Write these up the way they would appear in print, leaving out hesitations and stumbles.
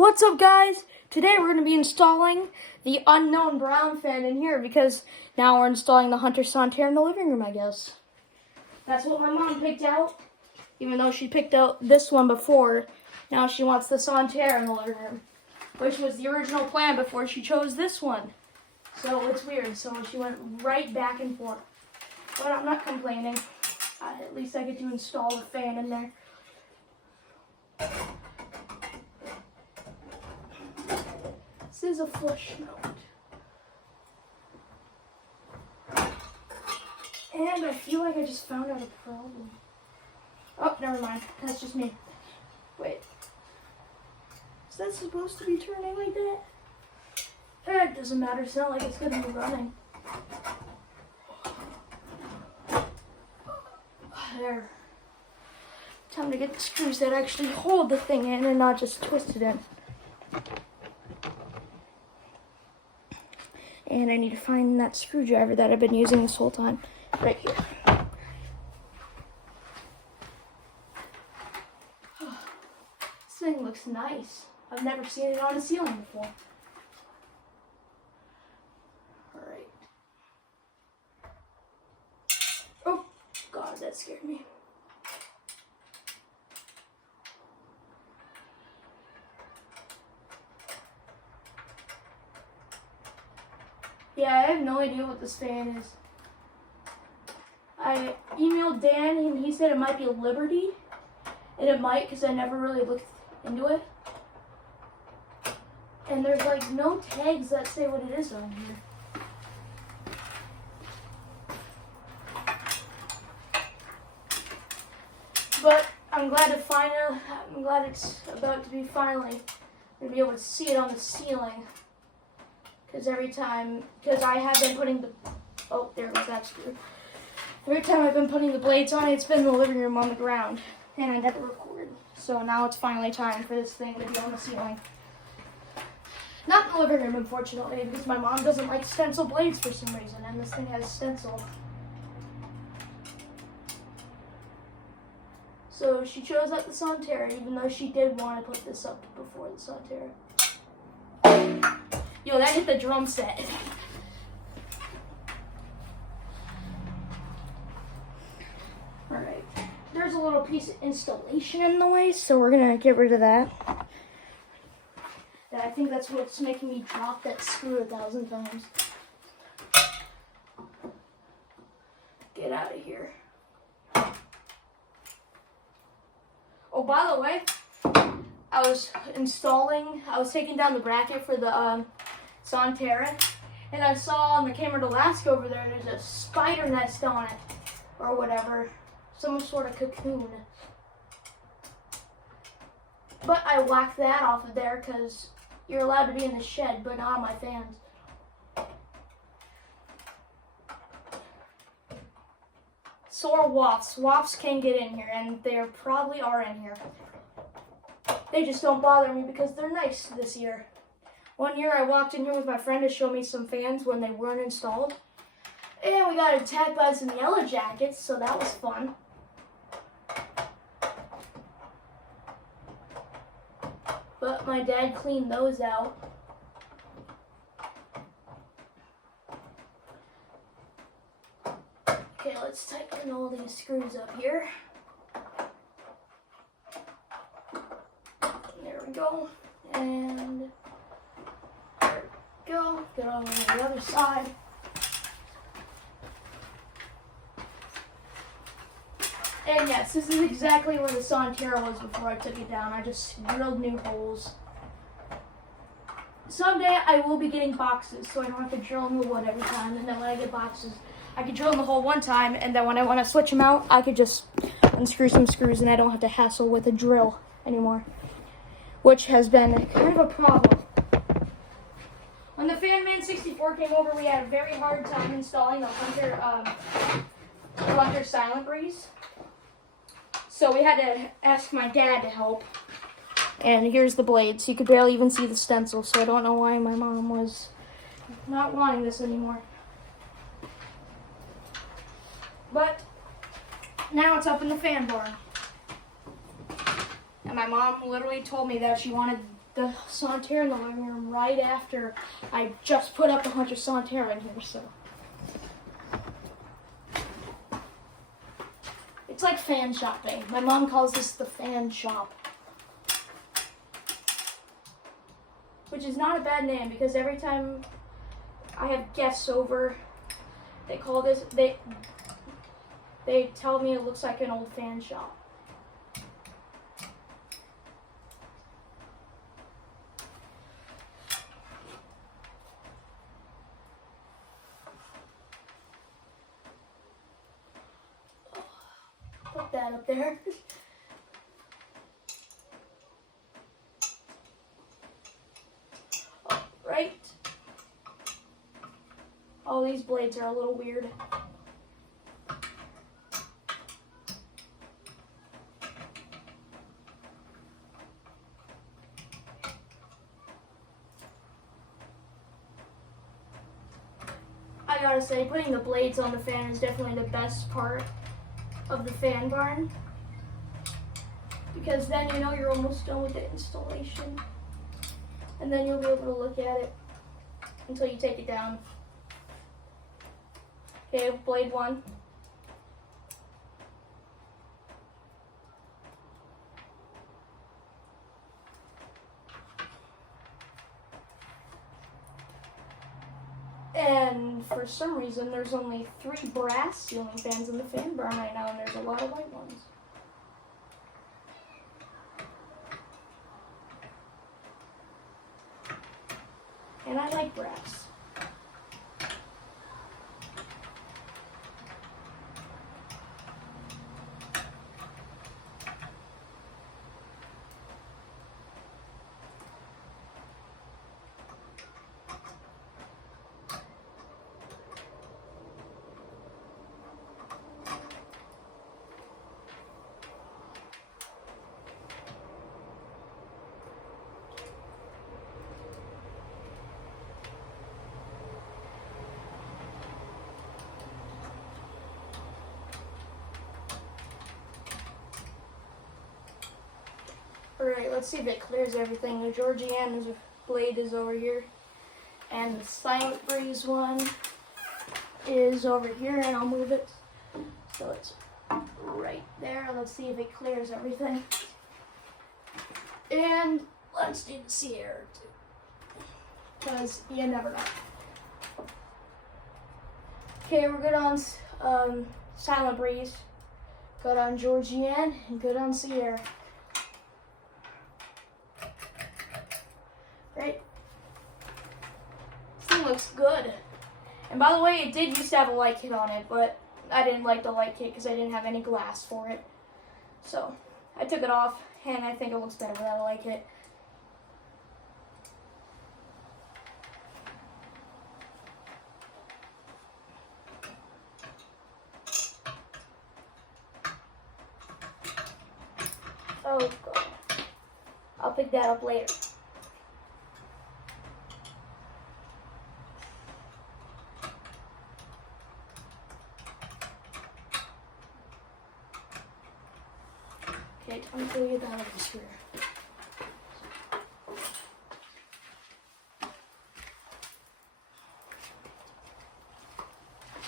What's up, guys? Today we're going to be installing the unknown brown fan in here because now we're installing the Hunter Sontair in the living room, I guess. That's what my mom picked out, even though she picked out this one before. Now she wants the Sontair in the living room, which was the original plan before she chose this one. So it's weird, so she went right back and forth. But I'm not complaining. At least I get to install the fan in there. This is a flush note. And I feel like I just found out a problem. Oh, never mind. That's just me. Wait. Is that supposed to be turning like that? It doesn't matter. It's not like it's going to be running. There. Time to get the screws that actually hold the thing in and not just twist it in. And I need to find that screwdriver that I've been using this whole time. Right here. This thing looks nice. I've never seen it on a ceiling before. Alright. Oh, God, that scared me. Yeah, I have no idea what this fan is. I emailed Dan and he said it might be a Liberty. And it might because I never really looked into it. And there's like no tags that say what it is on here. But I'm glad it's about to be finally going to be able to see it on the ceiling. Because I have been putting there goes that screw. Every time I've been putting the blades on it, it's been in the living room on the ground. And I never record. So now it's finally time for this thing to be on the ceiling. Not in the living room, unfortunately, because my mom doesn't like stencil blades for some reason, and this thing has stencil. So she chose up the Sontair, even though she did want to put this up before the Sontair. Yo, that hit the drum set. Alright. There's a little piece of installation in the way, so we're going to get rid of that. I think that's what's making me drop that screw 1,000 times. Get out of here. Oh, by the way, I was taking down the bracket for the Sontair, and I saw on the Camera Alaska over there's a spider nest on it, or whatever, some sort of cocoon. But I whacked that off of there because you're allowed to be in the shed, but not on my fans. So are wasps. Wasps can get in here, and they probably are in here. They just don't bother me because they're nice this year. One year I walked in here with my friend to show me some fans when they weren't installed. And we got attacked by some yellow jackets, so that was fun. But my dad cleaned those out. Okay, let's tighten all these screws up here. There we go. And there we go. Get on the other side. And yes, this is exactly where the Sontair was before I took it down. I just drilled new holes. Someday I will be getting boxes, so I don't have to drill in the wood every time. And then when I get boxes, I can drill in the hole one time, and then when I want to switch them out, I could just unscrew some screws, and I don't have to hassle with a drill anymore. Which has been kind of a problem. When the FanMan 64 came over, we had a very hard time installing the Hunter Silent Breeze. So we had to ask my dad to help. And here's the blades. You could barely even see the stencil, so I don't know why my mom was not wanting this anymore. But now it's up in the fan barn. And my mom literally told me that she wanted the Sonterra in the living room right after I just put up a bunch of Sonterra in here, so. It's like fan shopping. My mom calls this the fan shop. Which is not a bad name because every time I have guests over, they call this, they tell me it looks like an old fan shop. Put that up there. Right. All these blades are a little weird. I gotta say, putting the blades on the fan is definitely the best part of the fan barn, because then you know you're almost done with the installation, and then you'll be able to look at it until you take it down. Okay, blade one. And for some reason, there's only 3 brass ceiling fans in the fan barn right now, and there's a lot of white ones. And I like brass. Alright, let's see if it clears everything. The Georgiana's blade is over here, and the Silent Breeze one is over here, and I'll move it so it's right there. Let's see if it clears everything. And let's do the Sierra too, because you never know. Okay, we're good on Silent Breeze, good on Georgiana, and good on Sierra. Right? This thing looks good. And by the way, it did used to have a light kit on it, but I didn't like the light kit because I didn't have any glass for it. So I took it off, and I think it looks better without a light kit. Oh god. I'll pick that up later. Okay, time to get that out of the screw.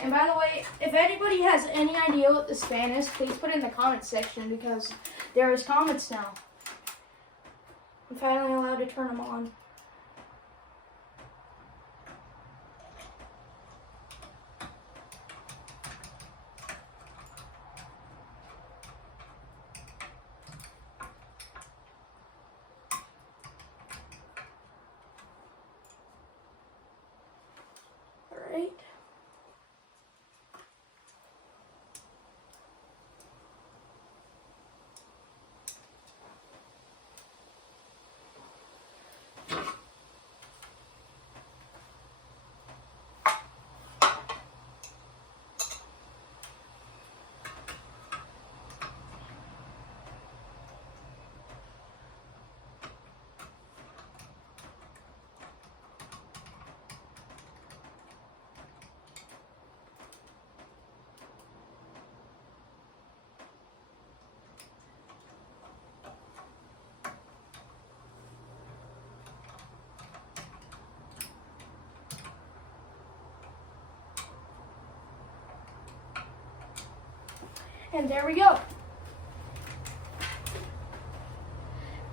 And by the way, if anybody has any idea what this fan is, please put it in the comments section because there is comments now. I'm finally allowed to turn them on. Alright. And there we go.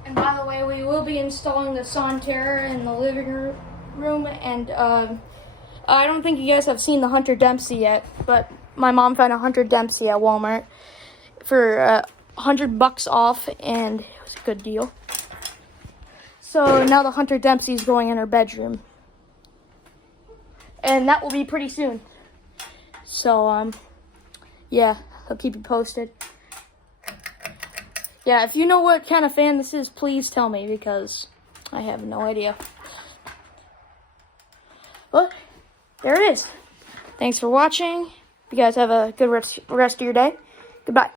And by the way, we will be installing the Sonterra in the living room. And I don't think you guys have seen the Hunter Dempsey yet, but my mom found a Hunter Dempsey at Walmart for $100 off, and it was a good deal. So now the Hunter Dempsey is going in her bedroom, and that will be pretty soon. So yeah, I'll keep you posted. Yeah, if you know what kind of fan this is, please tell me, because I have no idea. But there it is. Thanks for watching. You guys have a good rest of your day. Goodbye.